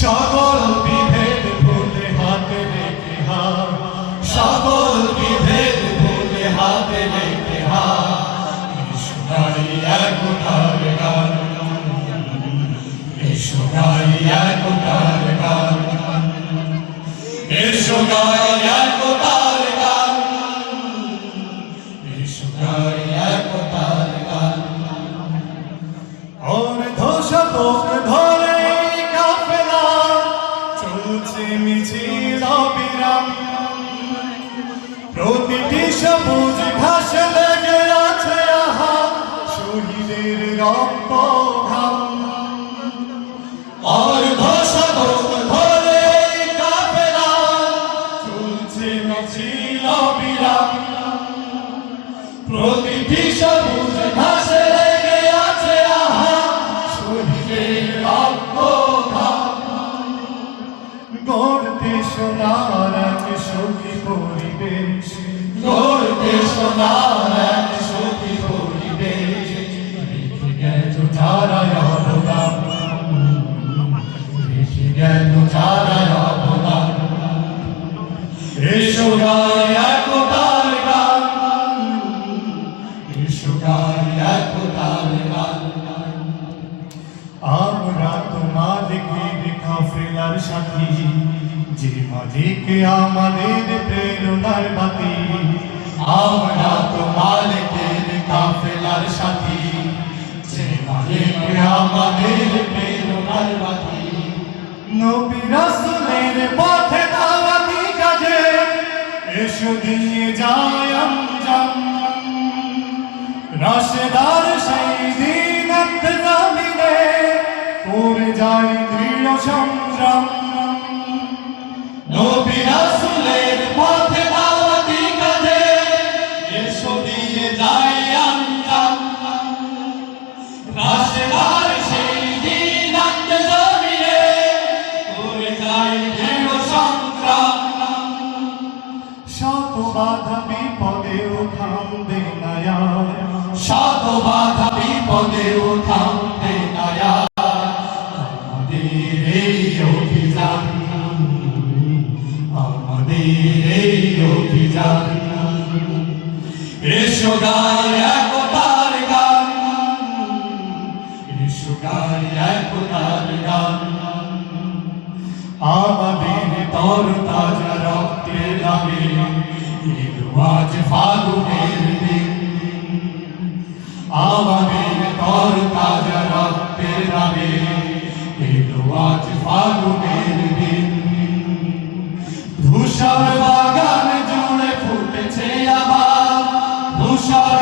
সকল বিভেদ ভুলে হাতে রেখে হাত, সকল বিভেদ ভুলে হাতে রেখে হাত, এসো গাই একতার গান, এসো গাই একতার গান, এসো গাই একতার গান, এসো গাই একতার গান। অর্ধশতক ধরে কাফেলা চলছে মিছিল অবিরাম, প্রতিটি সবুজ ঘাসে লেগে আছে আহা শহীদের রক্ত ঘাম। অর্ধশতক ধরে কাফেলা চলছে মিছিল অবিরাম, প্রতিটি সবুজ ঘাসে লেগে আছে আহা শহীদের রক্ত ঘাম। গড়তে সোনার এক সুখী পরিবেশ, গড়তে সোনার এক সুখী পরিবেশ, রেখে গেল যারা অবদান, রেখে গেল যারা অবদান। এসো গাই একতার গান, এসো গাই একতার গান। আমরা তো মালিকের কাফেলার সাথী, যে মালিক আমাদের প্রেরণার বাতি। আমরা তো মালিকের কাফেলার সাথী, যে মালিক আমাদের প্রেরণার বাতি। নবী রাসূলের পথে দাওয়াতি কাজে এসো দিয়ে যায় আঞ্জাম, রাশেদার সেই দিন জামিনে করে যায় দৃঢ় সংগ্রাম। নবী রাসূলের পথে দাওয়াতি কাজে এসো দিয়ে যায় আঞ্জাম, রাশেদার সেই দিন জামিনে করে যায় দৃঢ় সংগ্রাম। শত বাধা বিপদেও থামবে না আর, শত বাধা বিপদেও থামবে না আর, আমাদের এই অভিযান, আমাদের এই অভিযান। এসো গাই একতার গান, এসো গাই একতার গান। আমাদের তরতাজা রক্তের দামে এলো আজ ফাগুনের দিন, আমাদের তরতাজা রক্তের দামে এলো আজ ফাগুনের দিন। ধূসর বাগান জুড়ে ফুটেছে আবার, ধূসর